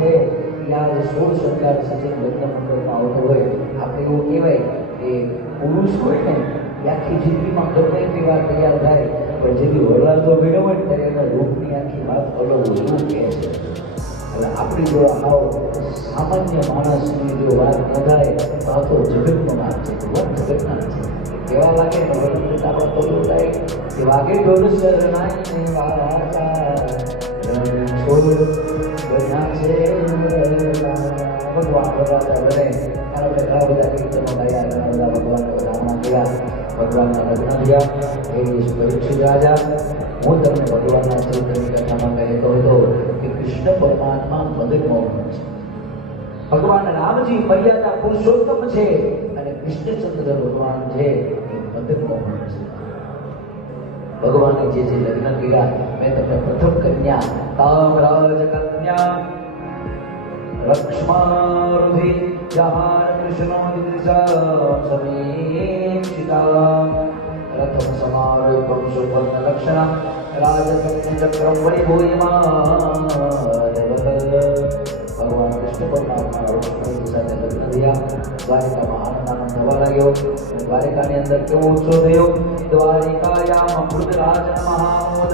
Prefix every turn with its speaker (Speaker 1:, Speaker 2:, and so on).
Speaker 1: છે કે આ જે સોળ શણગાર સચિન લગ્ન મંડળમાં આવતો હોય આપણે એવું કહેવાય કે પુરુષ હોય ને એ આખી જિંદગીમાં ગમે એટલી વાર તૈયાર થાય પણ જેથી વરરાજો ભીડો હોય ને ત્યારે એના રૂપની આખી વાત અલગ હોય એવું કહે છે એટલે આપણી જો આવ સામાન્ય માણસની જો વાત ન થાય તો આ તો જગતનો નામ છે ભગવાન જગતના છે કેવા લાગે ને વર્ણન કરતા આપણે તો એવું થાય કે વાગે ઢોલ શરણાઈ વાચા રણ છોડ ભગવાન આપણે ઘણા છે ભગવાન રામજી મર્યાદા પુરુષોત્તમ છે અને કૃષ્ણચંદ્ર ભગવાન છે એ મદન મોહન છે. ભગવાને જે જે લગ્ન કર્યા, મેં તમને પ્રથમ કન્યા. કામરાજ કન્યા. લક્ષ્મારુધિ जहारकृष्णोदिसमीक्षिता रथं समारूपं सुवर्णलक्षणं राजकन्यचक्रं भगवान कृष्ण को परमात्मा दिया द्वारिका महान आनंद द्वारिका ने अंदर क्यों उत्सव अमृत राज महामोद